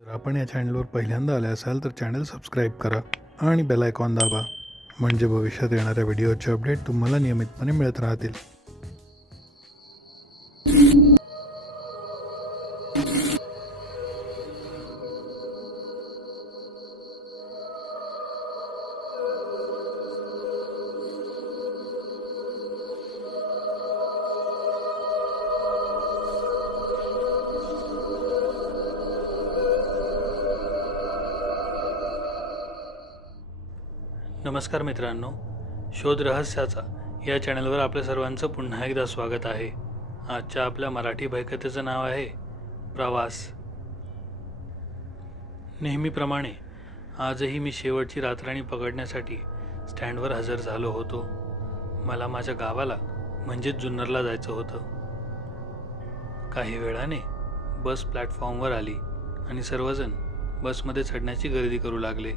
जर आपण या चॅनलवर पहिल्यांदा आले असाल तर चॅनल सबस्क्राईब करा आणि बेल आयकॉन दाबा, म्हणजे भविष्यात येणाऱ्या व्हिडिओचे अपडेट तुम्हाला नियमितपणे मिळत राहतील. नमस्कार मित्रांनो, शोध रहस्याचा या चॅनलवर आपल्या सर्वांचं पुन्हा एकदा स्वागत आहे. आजच्या आपल्या मराठी भयकथेचं नाव आहे प्रवास. नेहमीप्रमाणे आजही मी शेवटची रातराणी पकडण्यासाठी स्टँडवर हजर झालो होतो. मला माझ्या गावाला म्हणजेच जुन्नरला जायचं होतं. काही वेळाने बस प्लॅटफॉर्मवर आली आणि सर्वजण बसमध्ये चढण्याची गर्दी करू लागले.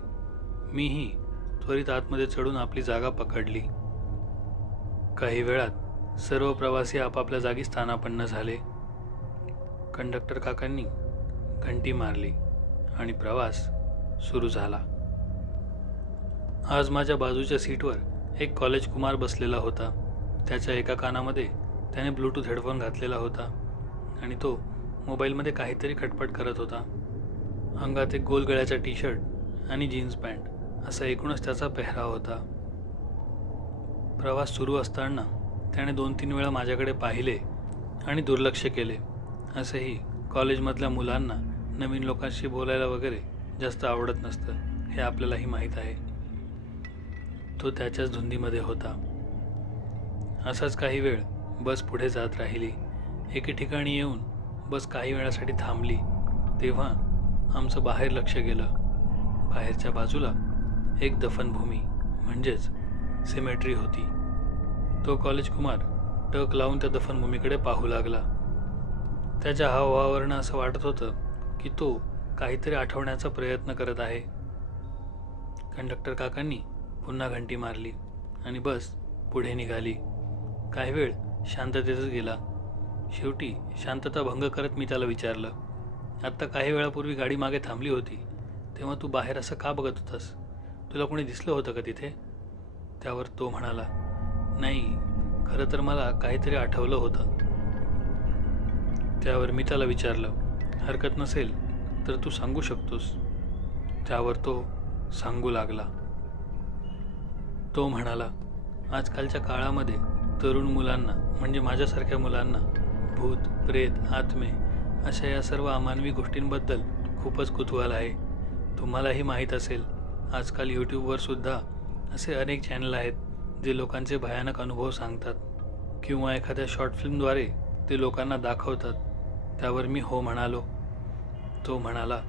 मीही त्वरित आतमध्ये चढून आपली जागा पकडली. काही वेळात सर्व प्रवासी आपापल्या जागी स्थानापन्न झाले. कंडक्टर काकांनी घंटी मारली आणि प्रवास सुरू झाला. आज माझ्या बाजूच्या सीटवर एक कॉलेज कुमार बसलेला होता. त्याच्या एका कानामध्ये त्याने ब्लूटूथ हेडफोन घातलेला होता आणि तो मोबाईलमध्ये काहीतरी खटपट करत होता. अंगात एक गोल गळ्याचा टी शर्ट आणि जीन्स पॅन्ट असा एकूणच त्याचा पेहराव होता. प्रवास सुरू असताना त्याने 2-3 वेळा माझ्याकडे पाहिले आणि दुर्लक्ष केले. असेही कॉलेजमधल्या मुलांना नवीन लोकांशी बोलायला वगैरे जास्त आवडत नसतं, हे आपल्यालाही माहीत आहे. तो त्याच्याच धुंदीमध्ये होता. असाच काही वेळ बस पुढे जात राहिली. एके ठिकाणी येऊन बस काही वेळासाठी थांबली. तेव्हा आमचं बाहेर लक्ष गेलं. बाहेरच्या बाजूला एक दफनभूमी म्हणजेच सिमेट्री होती. तो कॉलेज कुमार टक लावून त्या दफनभूमीकडे पाहू लागला. त्याच्या हावभावावरनं असं वाटत होतं की तो काहीतरी आठवण्याचा प्रयत्न करत आहे. कंडक्टर काकांनी पुन्हा घंटी मारली आणि बस पुढे निघाली. काही वेळ शांततेतच गेला. शेवटी शांतता भंग करत मी त्याला विचारलं, आत्ता काही वेळापूर्वी गाडी मागे थांबली होती तेव्हा तू बाहेर असं का बघत होतास? तुला कोणी दिसलं होतं का तिथे? त्यावर तो म्हणाला, नाही, खरं तर मला काहीतरी आठवलं होतं. त्यावर मी त्याला विचारलं, हरकत नसेल तर तू सांगू शकतोस? त्यावर तो सांगू लागला. तो म्हणाला, आजकालच्या काळामध्ये तरुण मुलांना म्हणजे माझ्यासारख्या मुलांना भूत, प्रेत, आत्मे अशा या सर्व अमानवी गोष्टींबद्दल खूपच कुतूहल आहे. तुम्हालाही माहीत असेल, आजकाल यूट्यूबवर सुद्धा असे अनेक चॅनल आहेत जे लोकांचे भयानक अनुभव सांगतात किंवा एखाद्या शॉर्ट फिल्मद्वारे ते लोकांना दाखवतात. त्यावर मी हो म्हणालो. तो म्हणाला,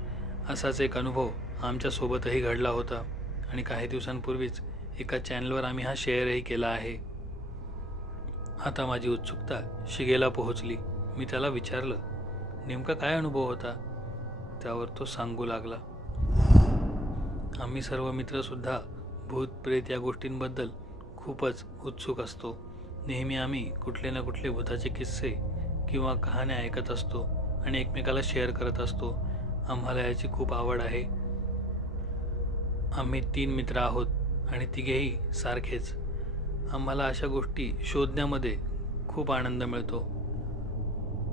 असाच एक अनुभव आमच्यासोबतही घडला होता आणि काही दिवसांपूर्वीच एका चॅनलवर आम्ही हा शेअरही केला आहे. आता माझी उत्सुकता शिगेला पोहोचली. मी त्याला विचारलं, नेमका काय अनुभव होता? त्यावर तो सांगू लागला, आम्ही सर्व मित्रसुद्धा भूत, प्रेत या गोष्टींबद्दल खूपच उत्सुक असतो. नेहमी आम्ही कुठले ना कुठले भूताचे किस्से किंवा कहाण्या ऐकत असतो आणि एकमेकाला शेअर करत असतो. आम्हाला याची खूप आवड आहे. आम्ही 3 मित्र आहोत आणि तिघेही सारखेच. आम्हाला अशा गोष्टी शोधण्यामध्ये खूप आनंद मिळतो.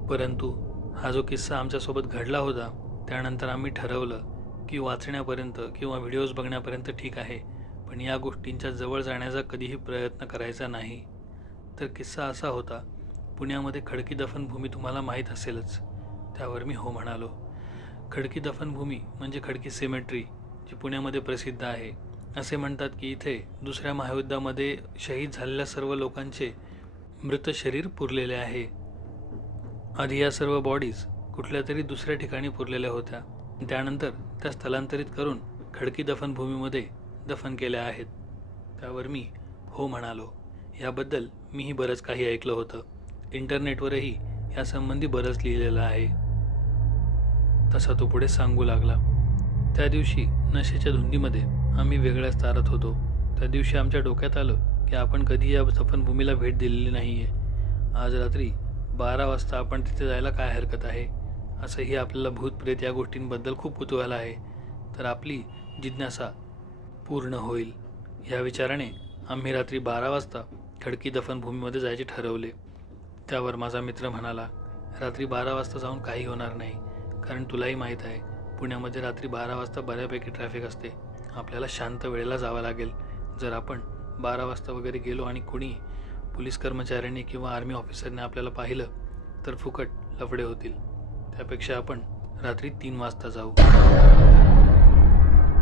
परंतु हा जो किस्सा आमच्यासोबत घडला होता त्यानंतर आम्ही ठरवलं की वाचण्यापर्यंत किंवा व्हिडिओज बघण्यापर्यंत ठीक आहे, पण या गोष्टींच्या जवळ जाण्याचा कधीही प्रयत्न करायचा नाही. तर किस्सा असा होता, पुण्यामध्ये खडकी दफनभूमी तुम्हाला माहीत असेलच. त्यावर मी हो म्हणालो. खडकी दफनभूमी म्हणजे खडकी सिमेट्री, जी पुण्यामध्ये प्रसिद्ध आहे. असे म्हणतात की इथे दुसऱ्या महायुद्धामध्ये शहीद झालेल्या सर्व लोकांचे मृत शरीर पुरलेले आहे. आधी या सर्व बॉडीज कुठल्या तरी दुसऱ्या ठिकाणी पुरलेल्या होत्या. त्यानंतर त्या स्थलांतरित करून खडकी दफनभूमीमध्ये दफन केल्या आहेत. त्यावर मी हो म्हणालो. याबद्दल मीही बरंच काही ऐकलं होतं. इंटरनेटवरही यासंबंधी बरंच लिहिलेलं आहे. तसा तो पुढे सांगू लागला. त्या दिवशी नशेच्या धुंदीमध्ये आम्ही वेगळ्याच तारत होतो. त्या दिवशी आमच्या डोक्यात आलं की आपण कधी या दफनभूमीला भेट दिलेली नाही आहे. आज रात्री 12 वाजता आपण तिथे जायला काय हरकत आहे. असंही आपल्याला भूतप्रेत या गोष्टींबद्दल खूप कुतूहल आहे, तर आपली जिज्ञासा पूर्ण होईल. या विचाराने आम्ही रात्री 12 वाजता खडकी दफनभूमीमध्ये जायचे ठरवले. त्यावर माझा मित्र म्हणाला, रात्री 12 वाजता जाऊन काही होणार नाही, कारण तुलाही माहीत आहे पुण्यामध्ये रात्री 12 वाजता बऱ्यापैकी ट्रॅफिक असते. आपल्याला शांत वेळेला जावं लागेल. जर आपण 12 वाजता वगैरे गेलो आणि कोणी पोलीस कर्मचाऱ्यांनी किंवा आर्मी ऑफिसरने आपल्याला पाहिलं तर फुकट लफडे होतील. त्यापेक्षा आपण रात्री 3 वाजता जाऊ.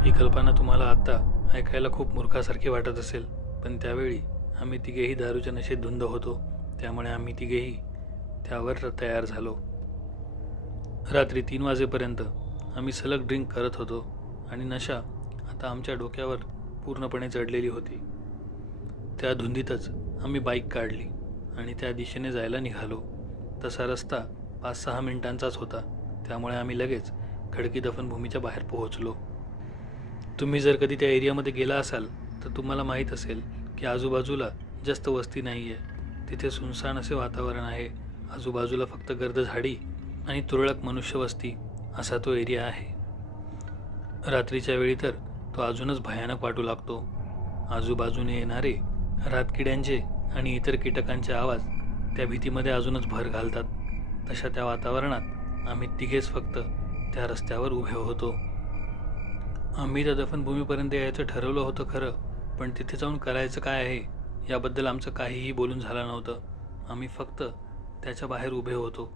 ही कल्पना तुम्हाला आत्ता ऐकायला खूप मूर्खासारखी वाटत असेल, पण त्यावेळी आम्ही तिघेही दारूच्या नशेत धुंद होतो. त्यामुळे आम्ही तिघेही त्यावर तयार झालो. रात्री 3 वाजेपर्यंत आम्ही सलग ड्रिंक करत होतो आणि नशा आता आमच्या डोक्यावर पूर्णपणे चढलेली होती. त्या धुंदीतच आम्ही बाईक काढली आणि त्या दिशेने जायला निघालो. तसा रस्ता 5-6 मिनिटांचाच होता, त्यामुळे आम्ही लगेच खडकी दफनभूमीच्या बाहेर पोहोचलो. तुम्ही जर कधी त्या एरियामध्ये गेला असाल तर तुम्हाला माहीत असेल की आजूबाजूला जास्त वस्ती नाही आहे. तिथे सुनसान असे वातावरण आहे. आजूबाजूला फक्त गर्द झाडी आणि तुरळक मनुष्यवस्ती असा तो एरिया आहे. रात्रीच्या वेळी तर तो अजूनच भयानक वाटू लागतो. आजूबाजूने येणारे रातकिड्यांचे आणि इतर कीटकांचे आवाज त्या भीतीमध्ये अजूनच भर घालतात. तशा त्या वातावरणात आम्ही तिघेच फक्त त्या रस्त्यावर उभे होतो. आम्ही त्या दफनभूमीपर्यंत यायचं ठरवलं होतं खरं, पण तिथे जाऊन करायचं काय आहे याबद्दल आमचं काहीही बोलून झालं नव्हतं. आम्ही फक्त त्याच्या बाहेर उभे होतो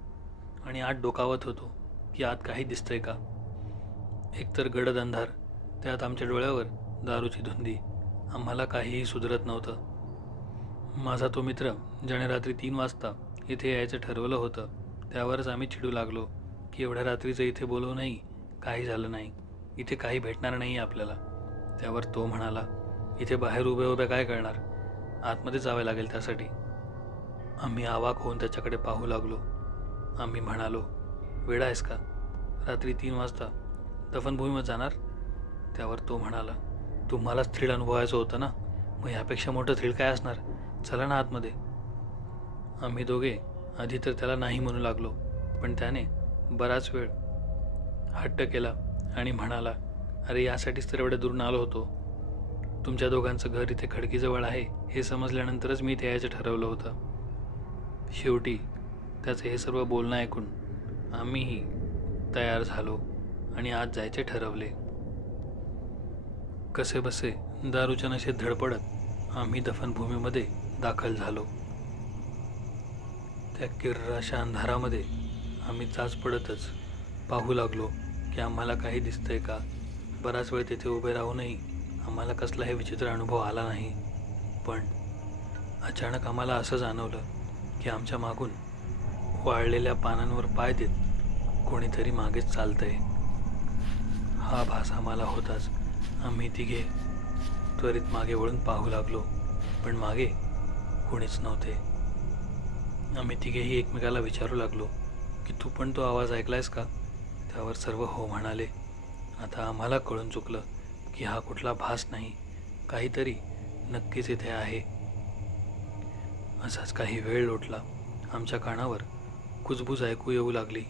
आणि आत डोकावत होतो की आत काही दिसतंय का. एकतर गडद अंधार, त्यात आमच्या डोळ्यावर दारूची धुंदी. आम्हाला काहीही सुधरत नव्हतं. माझा तो मित्र ज्याने रात्री 3 वाजता इथे यायचं ठरवलं होतं, त्यावरच आम्ही चिडू लागलो की एवढ्या रात्रीचं इथे बोलवूनही काही झालं नाही, इथे काही भेटणार नाही आपल्याला. त्यावर तो म्हणाला, इथे बाहेर उभे उभे काय करणार, आतमध्ये जावे लागेल त्यासाठी. आम्ही अवाक होऊन त्याच्याकडे पाहू लागलो. आम्ही म्हणालो, वेडा आहेस का, रात्री 3 वाजता दफनभूमीमध्ये जाणार. त्यावर तो म्हणाला, तुम्हालाच थ्रिल अनुभवायचं होतं ना, मग ह्यापेक्षा मोठं थ्रिल काय असणार, चला ना आतमध्ये. आम्ही दोघे आधी तर त्याला नाही म्हणू लागलो, पण त्याने बराच वेळ हट्ट केला आणि म्हणाला, अरे यासाठीच तर एवढ्या दूरून आलो होतो. तुमच्या दोघांचं घर इथे खडकीजवळ आहे हे समजल्यानंतरच मी इथे यायचं ठरवलं होतं. शेवटी त्याचं हे सर्व बोलणं ऐकून आम्हीही तयार झालो आणि आज जायचे ठरवले. कसेबसे दारूच्या नशेत धडपडत आम्ही दफनभूमीमध्ये दाखल झालो. त्या किर्राशा अंधारामध्ये आम्ही चाच पडतच पाहू लागलो की आम्हाला काही दिसतंय का. बराच वेळ तिथे उभे राहूनही आम्हाला कसलाही विचित्र अनुभव आला नाही. पण अचानक आम्हाला असं जाणवलं की आमच्या मागून वाळलेल्या पानांवर पाय देत कोणीतरी मागेच चालतंय. हा भास आम्हाला होताच आम्ही तिघे त्वरित मागे वळून पाहू लागलो, पण मागे कोणीच नव्हते. आम्ही तिघेही एकमेकाला विचारू लागलो की तू पण तो आवाज ऐकलायस का. त्यावर सर्व हो म्हणाले. आता आम्हाला कळून चुकलं की हा कुठला भास नाही, काहीतरी नक्कीच इथे आहे. असाच काही वेळ लोटला. आमच्या कानावर कुजबूज ऐकू येऊ लागली.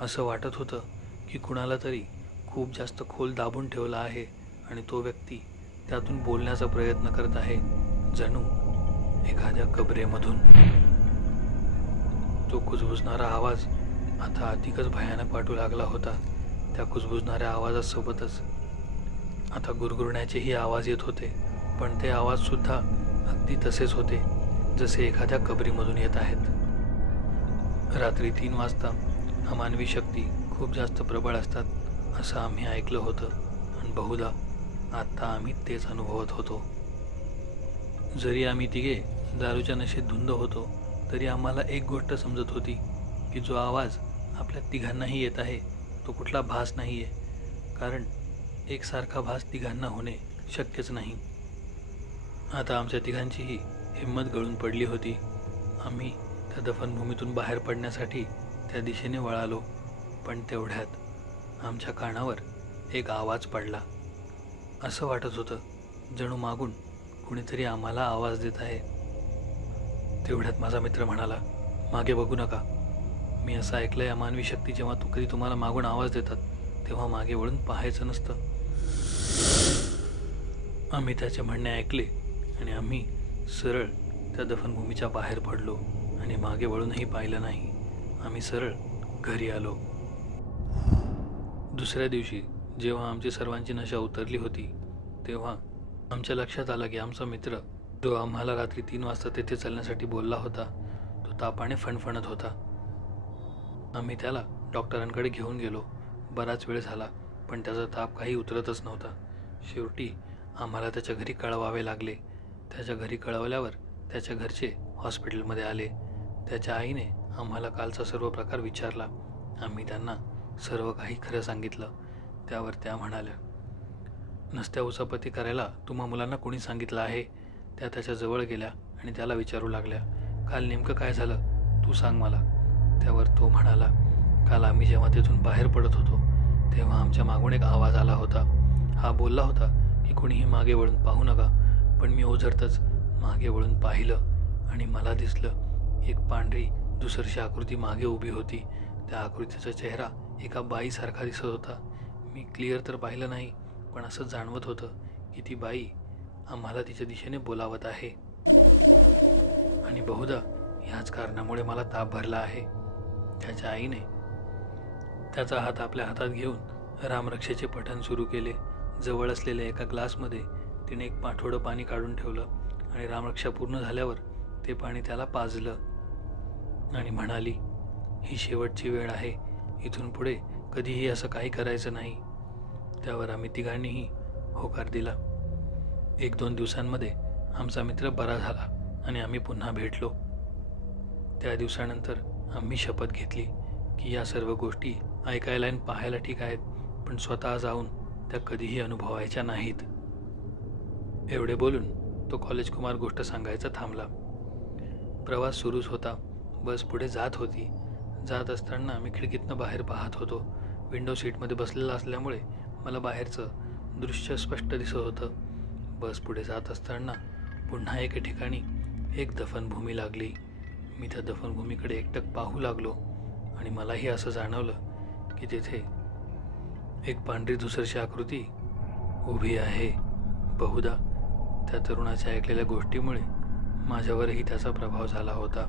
असं वाटत होतं की कुणाला तरी खूप जास्त खोल दाबून ठेवला आहे आणि तो व्यक्ती त्यातून बोलण्याचा प्रयत्न करत आहे, जणू एखाद्या कबरेमधून. तो कुजबुजणारा आवाज आता अधिकच भयानक वाटू लागला होता. त्या कुजबुजणाऱ्या आवाजासोबतच आता गुरगुरण्याचेही आवाज येत होते, पण ते आवाजसुद्धा अगदी तसेच होते जसे एखाद्या कबरीमधून येत आहेत. रात्री 3 वाजता अमानवी शक्ती खूप जास्त प्रबळ असतात असं आम्ही ऐकलं होतं आणि बहुधा आत्ता आम्ही तेच अनुभवत होतो. जरी आम्ही तिघे दारूच्या नशेत धुंद होतो तरी आम्हाला एक गोष्ट समजत होती की जो आवाज आपल्या तिघांनाही येत आहे तो कुठला भास नाही आहे, कारण एकसारखा भास तिघांना होणे शक्यच नाही. आता आमच्या तिघांचीही हिंमत गळून पडली होती. आम्ही त्या दफनभूमीतून बाहेर पडण्यासाठी त्या दिशेने वळालो, पण तेवढ्यात आमच्या कानावर एक आवाज पडला. असं वाटत होतं जणू मागून कुणीतरी आम्हाला आवाज देत आहे. तेवढ्यात माझा मित्र म्हणाला, मागे बघू नका. मी असं ऐकलंय अमानवी शक्ती जेव्हा कधी तुम्हाला मागून आवाज देतात तेव्हा मागे वळून पाहायचं नसतं. आम्ही त्याचे म्हणणे ऐकले आणि आम्ही सरळ त्या दफनभूमीच्या बाहेर पडलो आणि मागे वळूनही पाहिलं नाही. आम्ही सरळ घरी आलो. दुसऱ्या दिवशी जेव्हा आमची सर्वांची नशा उतरली होती तेव्हा आमच्या लक्षात आलं की आमचा मित्र जो आम्हाला रात्री 3 वाजता तेथे चालण्यासाठी बोलला होता तो तापाने फणफणत होता. आम्ही त्याला डॉक्टरांकडे घेऊन गेलो. बराच वेळ झाला पण त्याचा ताप काही उतरतच नव्हता. शेवटी आम्हाला त्याच्या घरी कळवावे लागले. त्याच्या घरी कळवल्यावर त्याच्या घरचे हॉस्पिटलमध्ये आले. त्याच्या आईने आम्हाला कालचा सर्व प्रकार विचारला. आम्ही त्यांना सर्व काही खरं सांगितलं. त्यावर त्या म्हणाल्या, नसत्या उचापती करायला तुम्हा मुलांना कोणी सांगितलं आहे? त्या त्याच्या जवळ गेल्या आणि त्याला विचारू लागल्या, काल नेमकं काय झालं तू सांग मला. त्यावर तो म्हणाला, काल आम्ही जेव्हा तिथून बाहेर पडत होतो तेव्हा आमच्या मागून एक आवाज आला होता. हा बोलला होता की कोणीही मागे वळून पाहू नका. पण मी ओझरतच मागे वळून पाहिलं आणि मला दिसलं एक पांढरी दुसरशी आकृती मागे उभी होती. त्या आकृतीचा चेहरा एका बाईसारखा दिसत होता. मी क्लिअर तर पाहिलं नाही पण असं जाणवत होतं की ती बाई आम्हाला तिच्या दिशेने बोलावत आहे आणि बहुधा ह्याच कारणामुळे मला ताप भरला आहे. त्याच्या आईने त्याचा हात आपल्या हातात घेऊन रामरक्षेचे पठण सुरू केले. जवळ असलेल्या एका ग्लासमध्ये तिने एक पाठोडं पाणी काढून ठेवलं आणि रामरक्षा पूर्ण झाल्यावर ते पाणी त्याला पाजलं आणि म्हणाली, ही शेवटची वेळ आहे. इथून पुढे कधीही असं काही करायचं नाही. त्यावर आम्ही तिघांनीही होकार दिला. 1-2 दिवसांमध्ये आमचा मित्र बरा झाला आणि आम्ही पुन्हा भेटलो. त्या दिवसानंतर आम्ही शपथ घेतली की या सर्व गोष्टी ऐकायला आणि पाहायला ठीक आहेत पण स्वतः जाऊन त्या कधीही अनुभवायच्या नाहीत. एवढे बोलून तो कॉलेज कुमार गोष्ट सांगायचा थांबला. प्रवास सुरूच होता. बस पुढे जात होती. जात असताना मी खिडकीतनं बाहेर पाहत होतो. विंडो सीटमध्ये बसलेला असल्यामुळे मला बाहेरचं दृश्य स्पष्ट दिसत होतं. बस पुढे जात असताना पुन्हा एके ठिकाणी एक दफनभूमी लागली. मी त्या दफनभूमीकडे एकटक पाहू लागलो आणि मलाही असं जाणवलं की तिथे एक पांढरी दुसरशी आकृती उभी आहे. बहुधा त्या तरुणाच्या ऐकलेल्या गोष्टीमुळे माझ्यावरही त्याचा प्रभाव झाला होता.